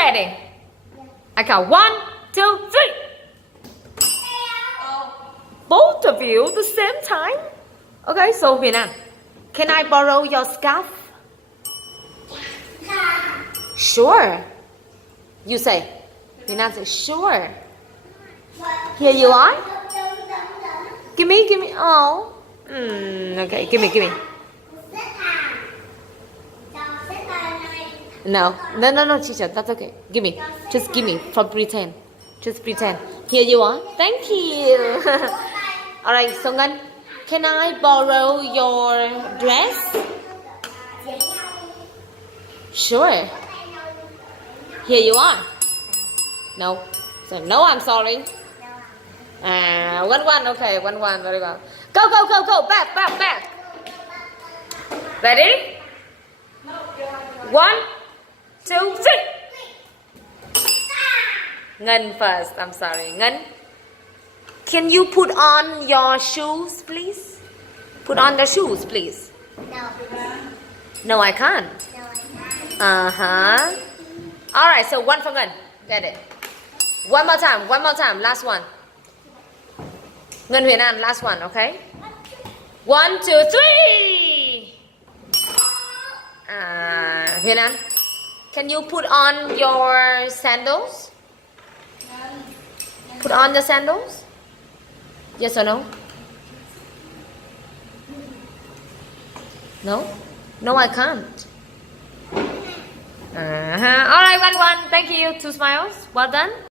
ready? I count 1, 2, 3. Both of you at the same time. Okay, so Huyền An, can I borrow your scarf? Sure. You say. Huyền An say sure. Here you are. Give me. Oh. Okay, give me. No, teacher, that's okay. Give me. Just give me for pretend. Just pretend. Here you are. Thank you. Alright, so Ngân, can I borrow your dress? Sure. Here you are. No. So, no, I'm sorry. 1-1. Okay, 1-1. Very well. Go. Back. Ready? 1, 2, 3. Ngân first. I'm sorry. Ngân, can you put on your shoes, please? Put on the shoes, please. No, I can't. Uh-huh. Alright, so 1 for Ngân. Get it. One more time. Last one. Ngân, Huyền An, last one, okay? 1, 2, 3. Huyền An, can you put on your sandals? Put on the sandals? Yes or no? No? No, I can't. Alright, 1-1. Thank you. 2 smiles. Well done.